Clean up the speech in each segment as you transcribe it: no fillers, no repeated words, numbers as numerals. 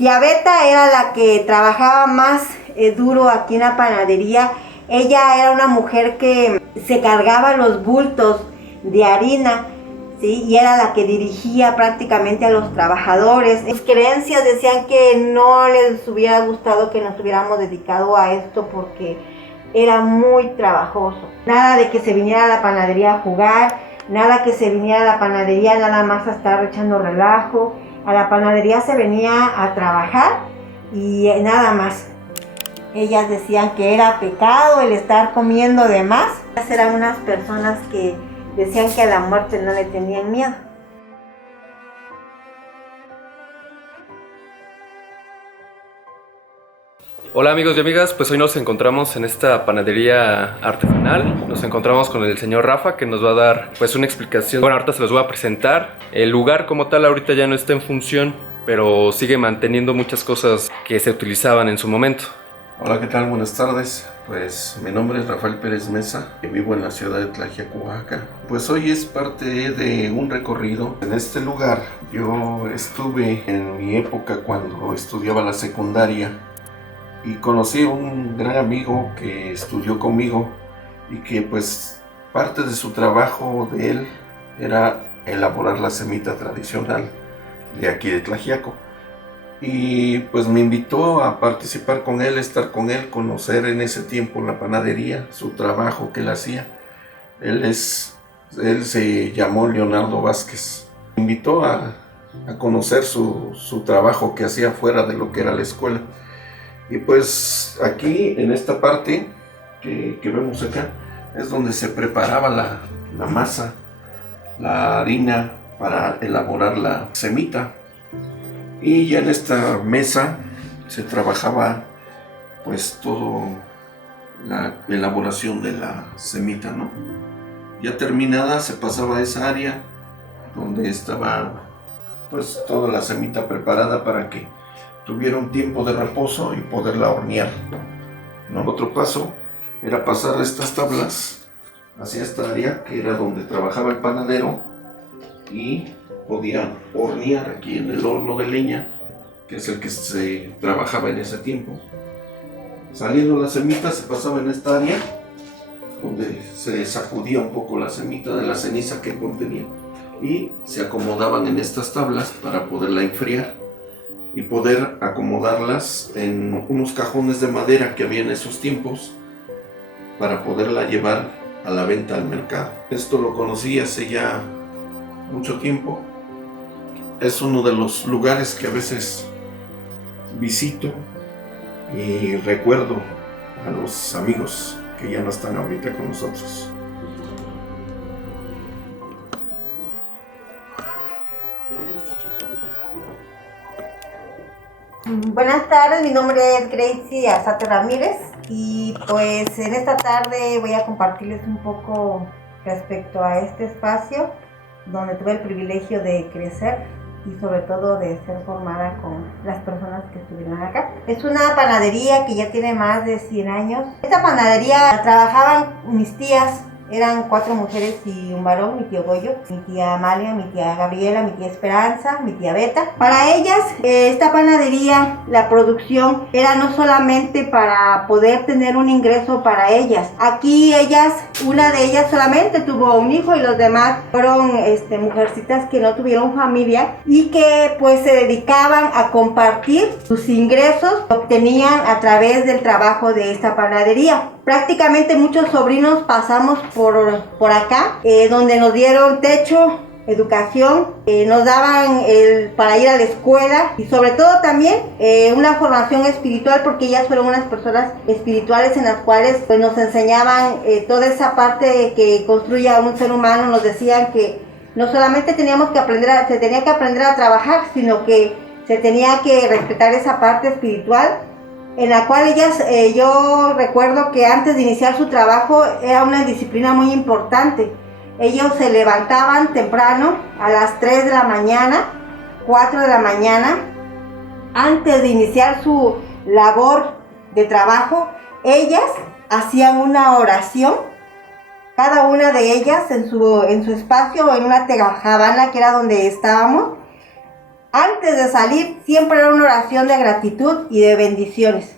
tía Beta era la que trabajaba más duro aquí en la panadería. Ella era una mujer que se cargaba los bultos de harina, ¿sí? Y era la que dirigía prácticamente a los trabajadores. Sus creencias decían que no les hubiera gustado que nos hubiéramos dedicado a esto porque era muy trabajoso. Nada de que se viniera a la panadería a jugar, nada que se viniera a la panadería nada más a estar echando relajo. A la panadería se venía a trabajar y nada más. Ellas decían que era pecado el estar comiendo de más. Ellas eran unas personas que decían que a la muerte no le tenían miedo. Hola amigos y amigas, pues hoy nos encontramos en esta panadería artesanal. Nos encontramos con el señor Rafa, que nos va a dar pues una explicación. Bueno, ahorita se los voy a presentar. El lugar como tal ahorita ya no está en función, pero sigue manteniendo muchas cosas que se utilizaban en su momento. Hola, ¿qué tal? Buenas tardes. Pues mi nombre es Rafael Pérez Mesa y vivo en la ciudad de Tlaxiaco, Oaxaca. Pues hoy es parte de un recorrido. En este lugar yo estuve en mi época cuando estudiaba la secundaria y conocí a un gran amigo que estudió conmigo y que pues parte de su trabajo de él era elaborar la semita tradicional de aquí de Tlaxiaco. Y pues me invitó a participar con él, estar con él, conocer en ese tiempo la panadería, su trabajo que él hacía. Él se llamó Leonardo Vázquez. Me invitó a conocer su trabajo que hacía fuera de lo que era la escuela. Y pues aquí en esta parte que vemos acá es donde se preparaba la masa, la harina para elaborar la semita. Y ya en esta mesa se trabajaba pues todo la elaboración de la semita, ¿no? Ya terminada se pasaba a esa área donde estaba pues toda la semita preparada para que tuviera un tiempo de reposo y poderla hornear, ¿no? Otro paso era pasar estas tablas hacia esta área que era donde trabajaba el panadero y podía hornear aquí en el horno de leña, que es el que se trabajaba en ese tiempo. Saliendo la semita se pasaba en esta área donde se sacudía un poco la semita de la ceniza que contenía y se acomodaban en estas tablas para poderla enfriar y poder acomodarlas en unos cajones de madera que había en esos tiempos para poderla llevar a la venta al mercado. Esto lo conocí hace ya mucho tiempo. Es uno de los lugares que a veces visito y recuerdo a los amigos que ya no están ahorita con nosotros. Buenas tardes, mi nombre es Gracie Azate Ramírez y pues en esta tarde voy a compartirles un poco respecto a este espacio donde tuve el privilegio de crecer y sobre todo de ser formada con las personas que estuvieron acá. Es una panadería que ya tiene más de 100 años. Esta panadería trabajaban mis tías, eran 4 mujeres y un varón, mi tío Goyo, mi tía Amalia, mi tía Gabriela, mi tía Esperanza, mi tía Beta. Para ellas, esta panadería, la producción era no solamente para poder tener un ingreso para ellas. Aquí ellas, una de ellas solamente tuvo un hijo y los demás fueron mujercitas que no tuvieron familia y que pues se dedicaban a compartir sus ingresos que obtenían a través del trabajo de esta panadería. Prácticamente muchos sobrinos pasamos por acá, donde nos dieron techo, educación, nos daban para ir a la escuela y sobre todo también una formación espiritual, porque ellas fueron unas personas espirituales en las cuales pues, nos enseñaban toda esa parte que construye a un ser humano. Nos decían que no solamente se tenía que aprender a trabajar, sino que se tenía que respetar esa parte espiritual, en la cual ellas, yo recuerdo que antes de iniciar su trabajo era una disciplina muy importante. Ellos se levantaban temprano, a las 3 de la mañana, 4 de la mañana, antes de iniciar su labor de trabajo. Ellas hacían una oración, cada una de ellas en su espacio, en una tejabana que era donde estábamos, antes de salir siempre era una oración de gratitud y de bendiciones.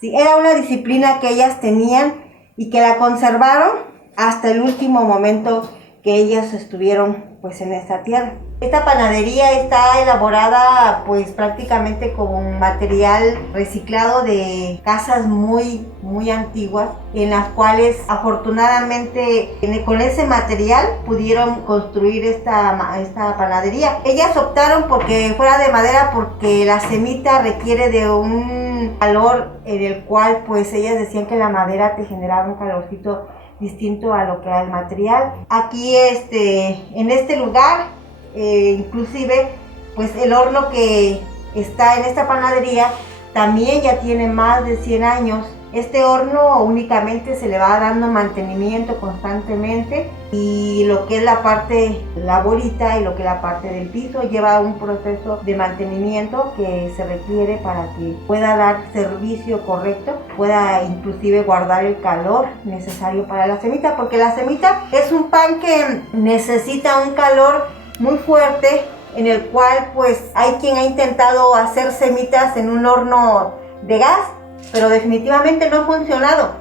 Sí, era una disciplina que ellas tenían y que la conservaron hasta el último momento que ellas estuvieron pues en esta tierra. Esta panadería está elaborada pues prácticamente con material reciclado de casas muy antiguas, en las cuales afortunadamente con ese material pudieron construir esta panadería. Ellas optaron porque fuera de madera, porque la semita requiere de un calor en el cual pues ellas decían que la madera te generaba un calorcito distinto a lo que era el material. Aquí en este lugar inclusive pues el horno que está en esta panadería también ya tiene más de 100 años. Este horno únicamente se le va dando mantenimiento constantemente, y lo que es la parte laborita y lo que es la parte del piso lleva un proceso de mantenimiento que se requiere para que pueda dar servicio correcto, pueda inclusive guardar el calor necesario para la semita, porque la semita es un pan que necesita un calor muy fuerte, en el cual pues hay quien ha intentado hacer semitas en un horno de gas, pero definitivamente no ha funcionado.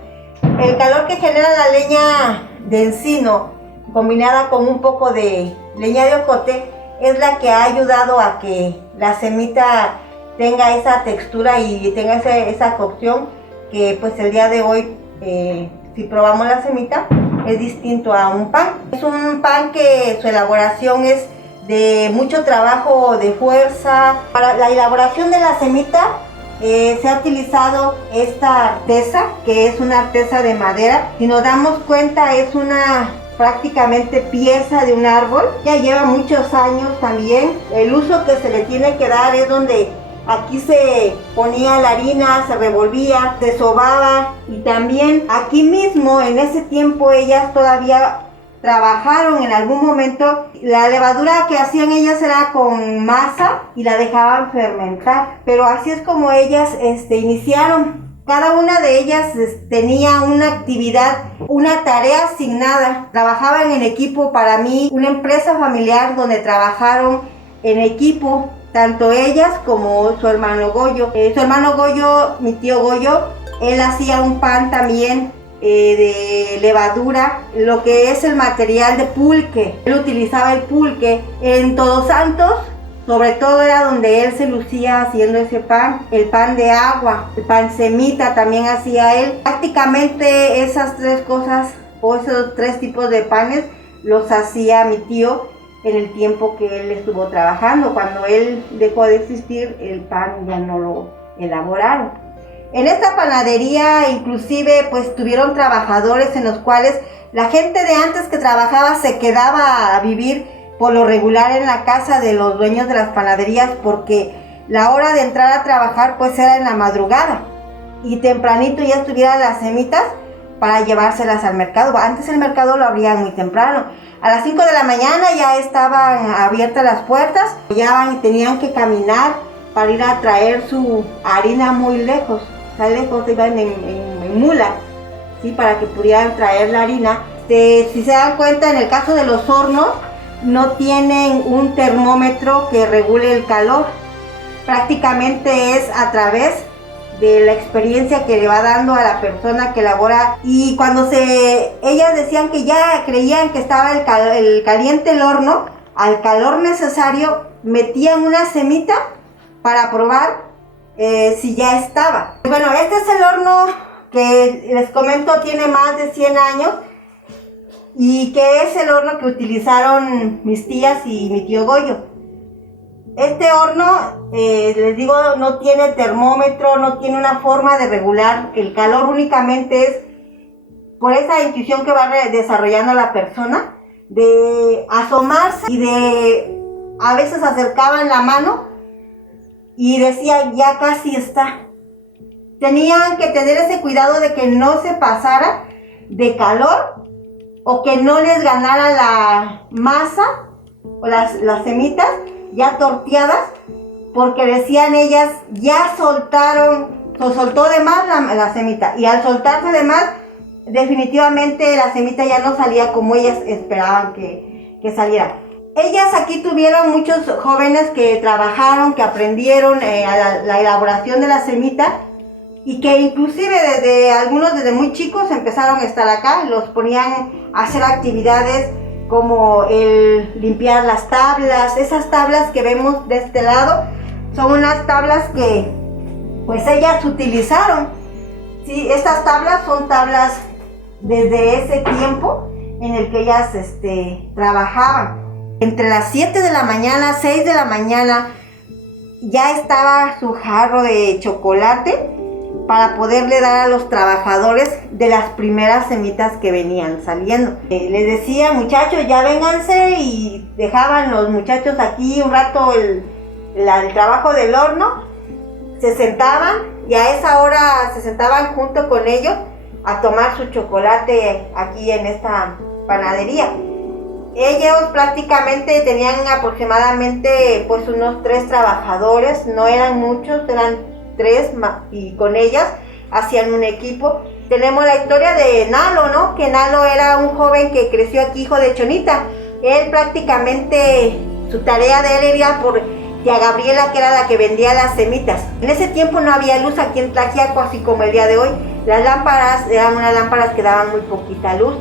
El calor que genera la leña de encino combinada con un poco de leña de ocote es la que ha ayudado a que la semita tenga esa textura y tenga esa cocción que pues el día de hoy si probamos la semita es distinto a un pan. Es un pan que su elaboración es de mucho trabajo de fuerza. Para la elaboración de la semita se ha utilizado esta artesa, que es una artesa de madera. Si nos damos cuenta, es una prácticamente pieza de un árbol. Ya lleva muchos años también. El uso que se le tiene que dar es donde aquí se ponía la harina, se revolvía, se sobaba, y también aquí mismo en ese tiempo ellas todavía trabajaron en algún momento. La levadura que hacían ellas era con masa y la dejaban fermentar, pero así es como ellas iniciaron. Cada una de ellas tenía una actividad, una tarea asignada. Trabajaban en equipo. Para mí, una empresa familiar donde trabajaron en equipo, tanto ellas como su hermano Goyo. Su hermano Goyo, mi tío Goyo, él hacía un pan también de levadura, lo que es el material de pulque. Él utilizaba el pulque. En Todos Santos, sobre todo, era donde él se lucía haciendo ese pan, el pan de agua, el pan semita también hacía él. Prácticamente esas tres cosas, o esos tres tipos de panes, los hacía mi tío en el tiempo que él estuvo trabajando. Cuando él dejó de existir, el pan ya no lo elaboraron. En esta panadería inclusive pues tuvieron trabajadores en los cuales la gente de antes que trabajaba se quedaba a vivir por lo regular en la casa de los dueños de las panaderías, porque la hora de entrar a trabajar pues era en la madrugada y tempranito ya estuvieran las semitas para llevárselas al mercado. Antes el mercado lo abrían muy temprano. A las 5 de la mañana ya estaban abiertas las puertas, ya tenían que caminar para ir a traer su harina muy lejos. Lejos iban en mula, ¿sí? Para que pudieran traer la harina. Si se dan cuenta, en el caso de los hornos no tienen un termómetro que regule el calor. Prácticamente es a través de la experiencia que le va dando a la persona que elabora. Y cuando ellas decían que ya creían que estaba el caliente el horno, al calor necesario metían una semita para probar si ya estaba. Bueno, este es el horno que les comento, tiene más de 100 años, y que es el horno que utilizaron mis tías y mi tío Goyo. Este horno, les digo, no tiene termómetro, no tiene una forma de regular el calor, únicamente es por esa intuición que va desarrollando la persona, de asomarse y de a veces acercaban la mano y decían ya casi está. Tenían que tener ese cuidado de que no se pasara de calor o que no les ganara la masa o las semitas ya torteadas, porque decían ellas ya soltó de más la semita, y al soltarse de más definitivamente la semita ya no salía como ellas esperaban que saliera. Ellas aquí tuvieron muchos jóvenes que trabajaron, que aprendieron la elaboración de la semita y que inclusive algunos desde muy chicos empezaron a estar acá, los ponían a hacer actividades como el limpiar las tablas. Esas tablas que vemos de este lado son unas tablas que pues ellas utilizaron. Sí, estas tablas son tablas desde ese tiempo en el que ellas trabajaban. Entre las 7 de la mañana, 6 de la mañana, ya estaba su jarro de chocolate para poderle dar a los trabajadores de las primeras semitas que venían saliendo. Les decía, muchachos, ya vénganse, y dejaban los muchachos aquí un rato el trabajo del horno, se sentaban y a esa hora se sentaban junto con ellos a tomar su chocolate aquí en esta panadería. Ellos prácticamente tenían aproximadamente pues unos 3 trabajadores, no eran muchos, eran 3, y con ellas hacían un equipo. Tenemos la historia de Nalo, ¿no? Que Nalo era un joven que creció aquí, hijo de Chonita. Él prácticamente, su tarea de él era por tía Gabriela, que era la que vendía las semitas. En ese tiempo no había luz aquí en Tlaxiaco, así como el día de hoy. Las lámparas eran unas lámparas que daban muy poquita luz,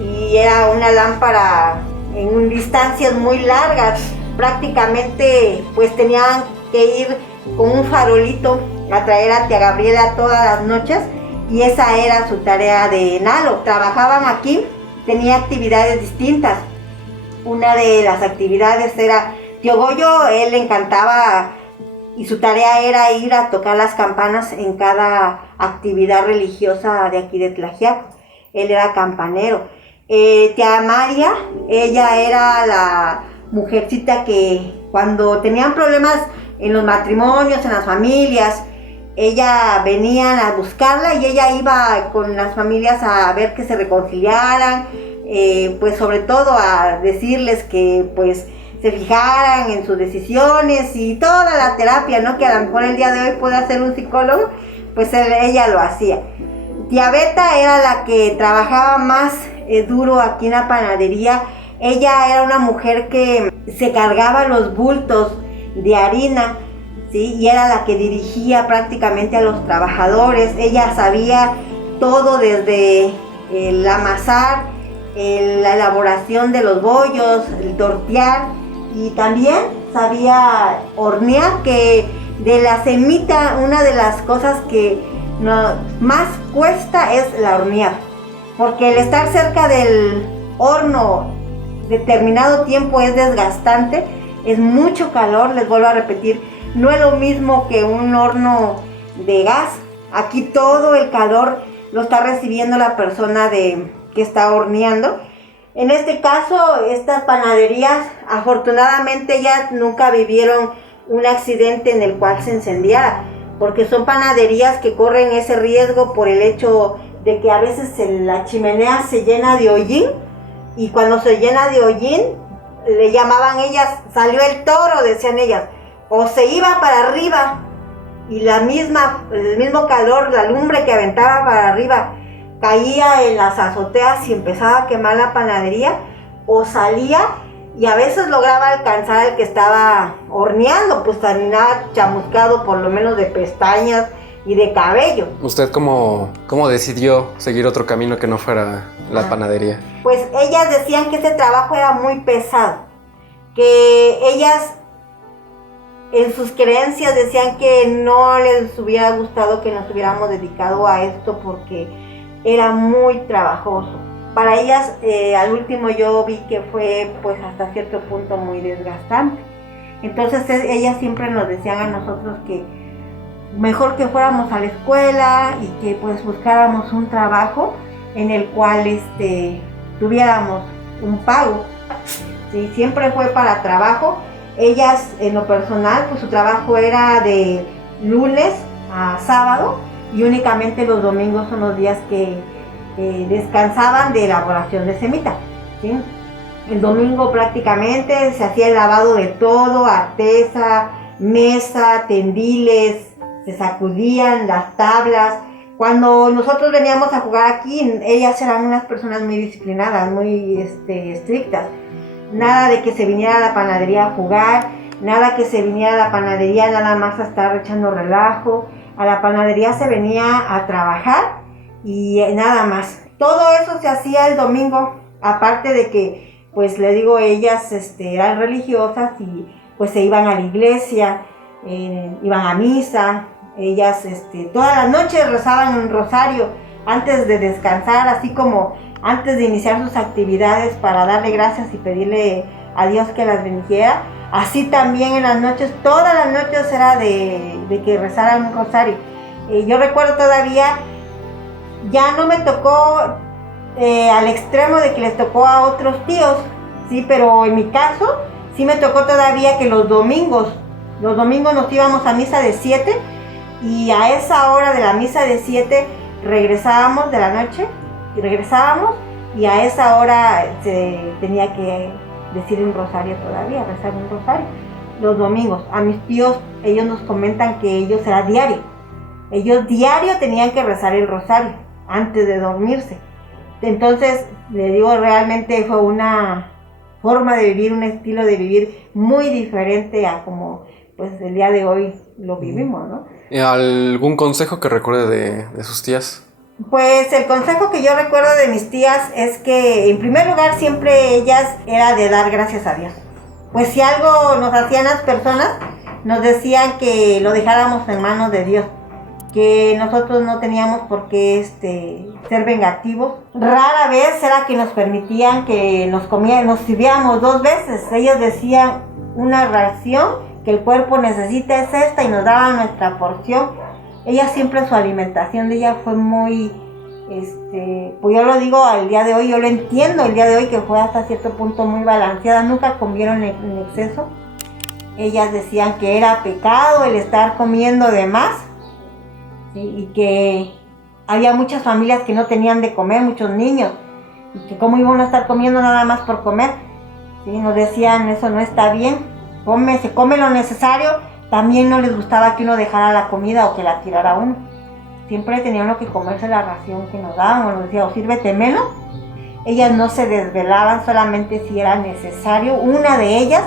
y era una lámpara en distancias muy largas. Prácticamente pues tenían que ir con un farolito a traer a tía Gabriela todas las noches, y esa era su tarea de Nalo. Trabajaban aquí, tenía actividades distintas. Una de las actividades era tío Goyo, él le encantaba y su tarea era ir a tocar las campanas en cada actividad religiosa de aquí de Tlaxiaco. Él era campanero. Tía María, ella era la mujercita que cuando tenían problemas en los matrimonios, en las familias, ella venían a buscarla y ella iba con las familias a ver que se reconciliaran, pues sobre todo a decirles que pues se fijaran en sus decisiones y toda la terapia, ¿no? Que a lo mejor el día de hoy puede hacer un psicólogo, pues ella lo hacía. Tía Beta era la que trabajaba más duro aquí en la panadería. Ella era una mujer que se cargaba los bultos de harina, ¿sí? Y era la que dirigía prácticamente a los trabajadores. Ella sabía todo desde el amasar, la elaboración de los bollos, el tortear, y también sabía hornear, que de la semita una de las cosas que más cuesta es la horneada, porque el estar cerca del horno determinado tiempo es desgastante, es mucho calor, les vuelvo a repetir, no es lo mismo que un horno de gas. Aquí todo el calor lo está recibiendo la persona que está horneando. En este caso, estas panaderías, afortunadamente, ellas nunca vivieron un accidente en el cual se incendiara, porque son panaderías que corren ese riesgo por el hecho de que a veces la chimenea se llena de hollín, y cuando se llena de hollín, le llamaban ellas, salió el toro, decían ellas, o se iba para arriba y el mismo calor, la lumbre que aventaba para arriba caía en las azoteas y empezaba a quemar la panadería, o salía y a veces lograba alcanzar al que estaba horneando, pues terminaba chamuscado por lo menos de pestañas y de cabello. ¿Usted cómo decidió seguir otro camino que no fuera la panadería? Pues ellas decían que ese trabajo era muy pesado, que ellas en sus creencias decían que no les hubiera gustado que nos hubiéramos dedicado a esto porque era muy trabajoso. Para ellas, al último yo vi que fue pues hasta cierto punto muy desgastante. Entonces ellas siempre nos decían a nosotros que mejor que fuéramos a la escuela y que pues buscáramos un trabajo en el cual tuviéramos un pago. Sí, siempre fue para trabajo. Ellas en lo personal pues su trabajo era de lunes a sábado, y únicamente los domingos son los días que descansaban de elaboración de semita, ¿sí? El domingo prácticamente se hacía el lavado de todo, artesa, mesa, tendiles, se sacudían las tablas. Cuando nosotros veníamos a jugar aquí, ellas eran unas personas muy disciplinadas, muy estrictas. nada de que se viniera a la panadería a jugar, nada que se viniera a la panadería nada más a estar echando relajo. A la panadería se venía a trabajar y nada más. Todo eso se hacía el domingo, aparte de que, pues le digo, ellas eran religiosas y pues se iban a la iglesia, iban a misa. Ellas todas las noches rezaban un rosario antes de descansar, así como antes de iniciar sus actividades para darle gracias y pedirle a Dios que las bendijera. Así también en las noches, todas las noches era de que rezaran un rosario. Yo recuerdo todavía, ya no me tocó al extremo de que les tocó a otros tíos, sí, pero en mi caso sí me tocó todavía que los domingos nos íbamos a misa de 7 y a esa hora de la misa de 7 regresábamos de la noche y a esa hora se tenía que decir un rosario todavía, rezar un rosario los domingos. A mis tíos, ellos nos comentan que ellos era diario, ellos diario tenían que rezar el rosario antes de dormirse. Entonces, le digo, realmente fue una forma de vivir, un estilo de vivir muy diferente a como pues el día de hoy lo vivimos, ¿no? ¿Algún consejo que recuerde de sus tías? Pues el consejo que yo recuerdo de mis tías es que en primer lugar siempre ellas era de dar gracias a Dios. Pues si algo nos hacían las personas, nos decían que lo dejáramos en manos de Dios, que nosotros no teníamos por qué ser vengativos. Rara vez era que nos permitían que nos sirviéramos 2 veces. Ellos decían una ración que el cuerpo necesita es esta y nos daban nuestra porción. Ella siempre, su alimentación de ella fue muy, pues yo lo digo al día de hoy, yo lo entiendo el día de hoy que fue hasta cierto punto muy balanceada, nunca comieron en exceso. Ellas decían que era pecado el estar comiendo de más, ¿sí? Y que había muchas familias que no tenían de comer, muchos niños, y que cómo iban a estar comiendo nada más por comer, ¿sí? Nos decían, eso no está bien. Se come lo necesario. También no les gustaba que uno dejara la comida o que la tirara uno. Siempre tenía uno que comerse la ración que nos daban, o nos decía, o sírvete menos. Ellas no se desvelaban, solamente si era necesario. Una de ellas,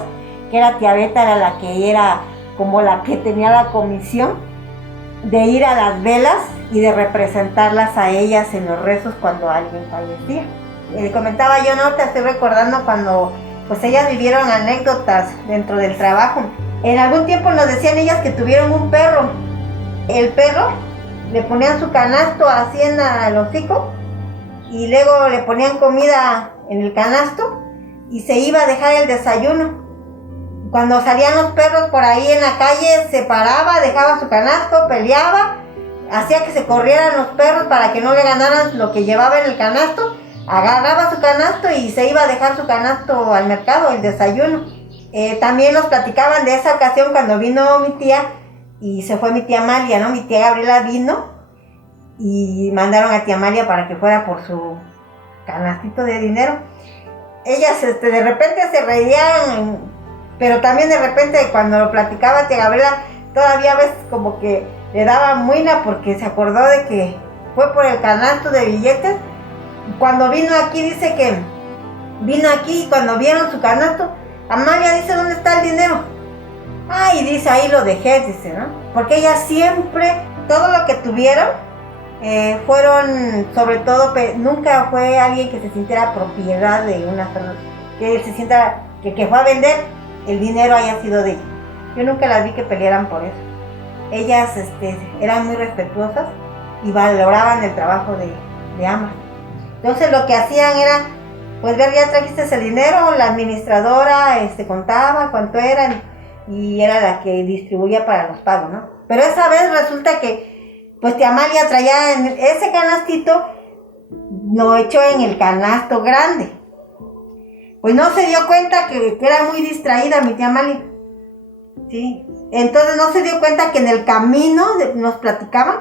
que era tía Beta, era la que era como la que tenía la comisión de ir a las velas y de representarlas a ellas en los rezos cuando alguien fallecía. Comentaba yo, no, te estoy recordando cuando pues ellas vivieron anécdotas dentro del trabajo. En algún tiempo nos decían ellas que tuvieron un perro. El perro le ponían su canasto así en el hocico y luego le ponían comida en el canasto y se iba a dejar el desayuno. Cuando salían los perros por ahí en la calle, se paraba, dejaba su canasto, peleaba, hacía que se corrieran los perros para que no le ganaran lo que llevaba en el canasto. Agarraba su canasto y se iba a dejar su canasto al mercado, el desayuno. También nos platicaban de esa ocasión cuando vino mi tía y se fue mi tía Amalia, ¿no? Mi tía Gabriela vino y mandaron a tía Amalia para que fuera por su canastito de dinero. Ellas de repente se reían, pero también de repente cuando lo platicaba tía Gabriela, todavía a veces como que le daba muina porque se acordó de que fue por el canasto de billetes. Cuando vino aquí, dice que vino aquí y cuando vieron su canasto, Amalia dice, ¿dónde está el dinero? Y dice, ahí lo dejé, dice, ¿no? Porque ella siempre, todo lo que tuvieron, fueron, sobre todo, nunca fue alguien que se sintiera propiedad de una persona, que él se sienta, que fue a vender, el dinero haya sido de ella. Yo nunca las vi que pelearan por eso. Ellas eran muy respetuosas y valoraban el trabajo de ambas. Entonces lo que hacían era, pues ver, ya trajiste el dinero, la administradora contaba cuánto era y era la que distribuía para los pagos, ¿no? Pero esa vez resulta que, pues tía Amalia traía en ese canastito, lo echó en el canasto grande. Pues no se dio cuenta que era muy distraída mi tía Amalia, ¿sí? Entonces no se dio cuenta que en el camino, nos platicaban,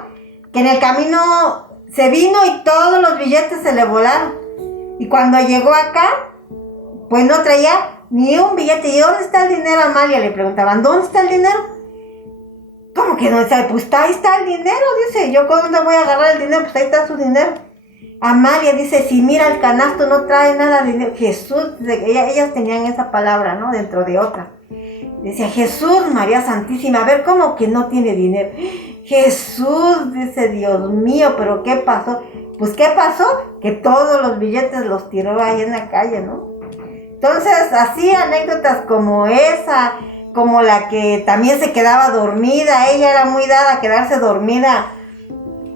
que en el camino se vino y todos los billetes se le volaron. Y cuando llegó acá, pues no traía ni un billete. ¿Y dónde está el dinero, Amalia? Le preguntaban, ¿dónde está el dinero? ¿Cómo que no está? Pues ahí está el dinero, dice. ¿Yo cuándo voy a agarrar el dinero? Pues ahí está su dinero. Amalia dice, si mira el canasto no trae nada de dinero. Jesús, ellas tenían esa palabra, ¿no? Dentro de otras. Decía, Jesús, María Santísima, a ver, ¿cómo que no tiene dinero? Jesús, dice, Dios mío, ¿pero qué pasó? Pues, ¿qué pasó? Que todos los billetes los tiró ahí en la calle, ¿no? Entonces, así anécdotas como esa, como la que también se quedaba dormida. Ella era muy dada a quedarse dormida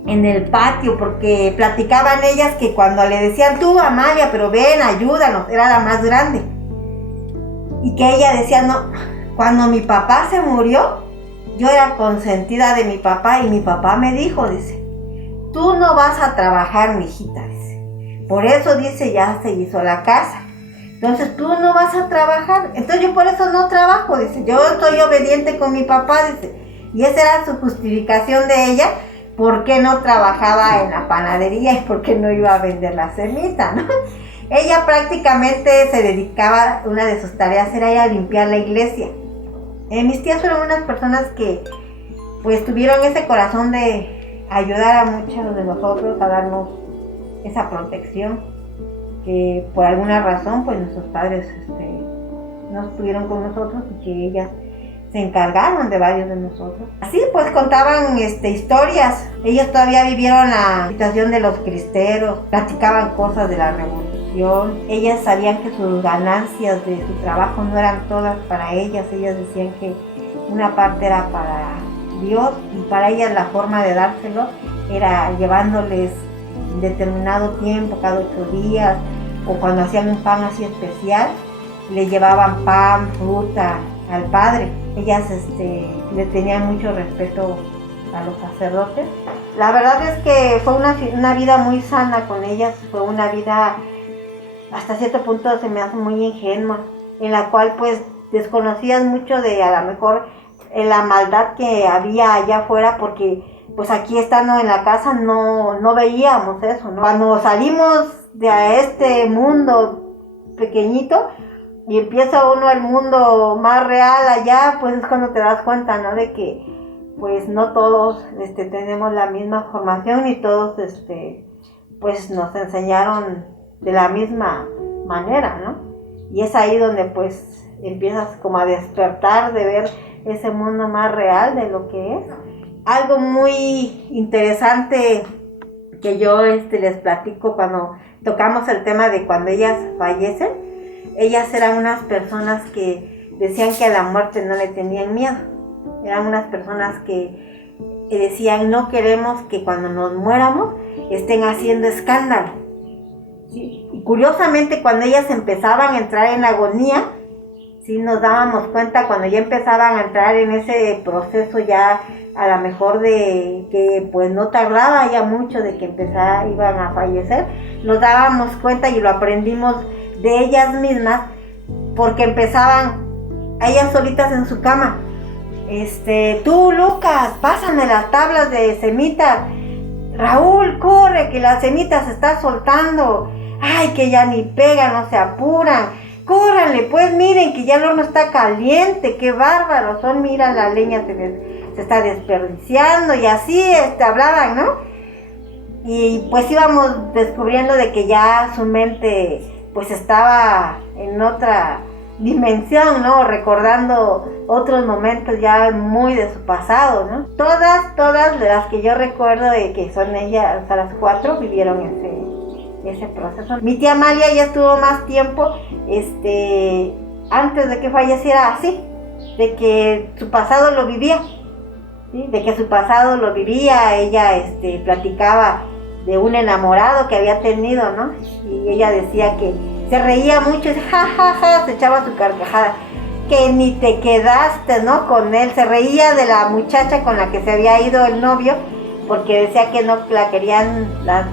en el patio, porque platicaban ellas que cuando le decían, tú, Amalia, pero ven, ayúdanos, era la más grande. Y que ella decía, no, cuando mi papá se murió, yo era consentida de mi papá y mi papá me dijo, dice, tú no vas a trabajar, mijita, dice. Por eso, dice, ya se hizo la casa. Entonces tú no vas a trabajar. Entonces yo por eso no trabajo, dice. Yo estoy obediente con mi papá, dice. Y esa era su justificación de ella, por qué no trabajaba en la panadería y por qué no iba a vender la semita, ¿no? Ella prácticamente se dedicaba, una de sus tareas era ir a limpiar la iglesia. Mis tías fueron unas personas que pues tuvieron ese corazón de ayudar a muchos de nosotros a darnos esa protección, que por alguna razón pues nuestros padres no estuvieron con nosotros y que ellas se encargaron de varios de nosotros. Así pues contaban historias. Ellos todavía vivieron la situación de los cristeros, platicaban cosas de la revolución. Ellas sabían que sus ganancias de su trabajo no eran todas para ellas. Ellas decían que una parte era para Dios y para ellas la forma de dárselo era llevándoles determinado tiempo, cada 8 días, o cuando hacían un pan así especial, le llevaban pan, fruta al padre. Ellas le tenían mucho respeto a los sacerdotes. La verdad es que fue una vida muy sana con ellas, fue una vida hasta cierto punto se me hace muy ingenua, en la cual pues desconocías mucho de a lo mejor la maldad que había allá afuera, porque pues aquí estando en la casa no veíamos eso, ¿no? Cuando salimos de este mundo pequeñito y empieza uno el mundo más real allá, pues es cuando te das cuenta, ¿no? De que pues no todos tenemos la misma formación ni todos pues nos enseñaron de la misma manera, ¿no? Y es ahí donde pues empiezas como a despertar de ver ese mundo más real de lo que es. Algo muy interesante que yo les platico cuando tocamos el tema de cuando ellas fallecen. Ellas eran unas personas que decían que a la muerte no le tenían miedo. Eran unas personas que decían, no queremos que cuando nos muéramos estén haciendo escándalo. ¿Sí? Y curiosamente cuando ellas empezaban a entrar en agonía, sí nos dábamos cuenta cuando ya empezaban a entrar en ese proceso ya a lo mejor de que pues no tardaba ya mucho de que iban a fallecer, nos dábamos cuenta y lo aprendimos de ellas mismas, porque empezaban ellas solitas en su cama, tú Lucas, pásame las tablas de semitas, Raúl, corre que la semita se está soltando, ay que ya ni pegan, no se apuran, córranle pues, miren que ya el horno está caliente, qué bárbaros son, mira la leña se está desperdiciando, y así hablaban, ¿no? Y pues íbamos descubriendo de que ya su mente pues estaba en otra dimensión, ¿no? Recordando otros momentos ya muy de su pasado, ¿no? Todas las que yo recuerdo de que son ellas, hasta las 4 vivieron ese proceso. Mi tía Amalia ya estuvo más tiempo, antes de que falleciera, así, de que su pasado lo vivía, ¿sí? De que su pasado lo vivía, ella platicaba de un enamorado que había tenido, ¿no? Y ella decía que se reía mucho, ja, ja, ja, se echaba su carcajada, que ni te quedaste, ¿no? Con él, se reía de la muchacha con la que se había ido el novio, porque decía que no la querían, la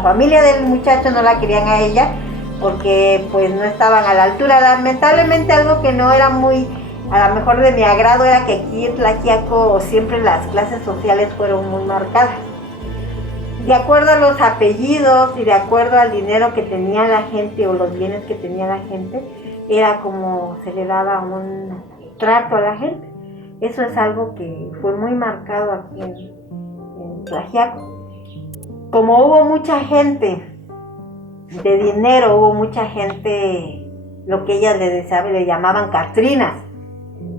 familia del muchacho no la querían a ella, porque pues no estaban a la altura. Lamentablemente algo que no era muy, a lo mejor de mi agrado, era que aquí en Tlaxiaco siempre las clases sociales fueron muy marcadas. De acuerdo a los apellidos y de acuerdo al dinero que tenía la gente o los bienes que tenía la gente, era como se le daba un trato a la gente. Eso es algo que fue muy marcado aquí en Tlaxiaco. como hubo mucha gente de dinero, hubo mucha gente, lo que ellas le llamaban catrinas,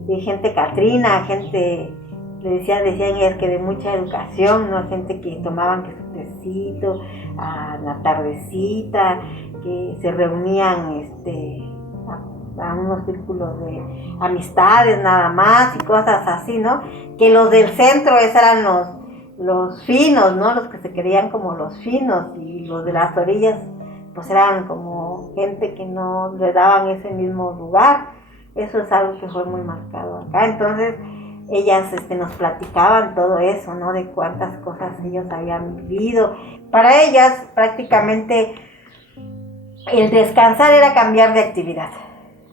y gente catrina, gente, decían ellas que de mucha educación, ¿no? Gente que tomaban que su tecito a la tardecita, que se reunían a unos círculos de amistades nada más y cosas así, ¿no? Que los del centro esos eran los finos, ¿no? Los que se creían como los finos, y los de las orillas pues eran como gente que no le daban ese mismo lugar. Eso es algo que fue muy marcado acá. Entonces ellas nos platicaban todo eso, ¿no? De cuántas cosas ellos habían vivido. Para ellas prácticamente el descansar era cambiar de actividad,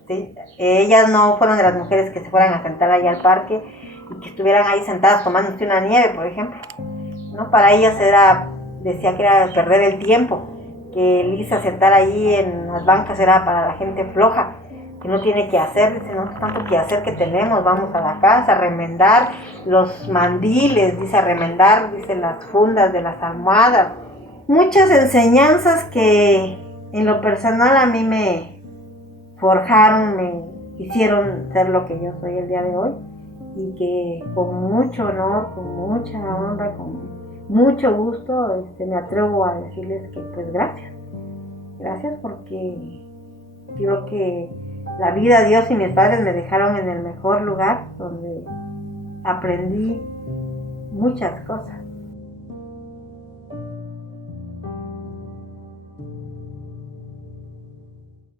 ¿sí? Ellas no fueron de las mujeres que se fueran a sentar allá al parque y que estuvieran ahí sentadas tomándose una nieve, por ejemplo, ¿no? Para ellas decía que era perder el tiempo, que el irse a sentar ahí en las bancas era para la gente floja, que no tiene que hacer, dice, no tanto que hacer que tenemos, vamos a la casa a remendar los mandiles, dice, a remendar, dice, las fundas de las almohadas. Muchas enseñanzas que en lo personal a mí me forjaron, me hicieron ser lo que yo soy el día de hoy, y que con mucho honor, con mucha honra, con mucho gusto me atrevo a decirles que pues gracias porque creo que la vida, Dios y mis padres me dejaron en el mejor lugar donde aprendí muchas cosas.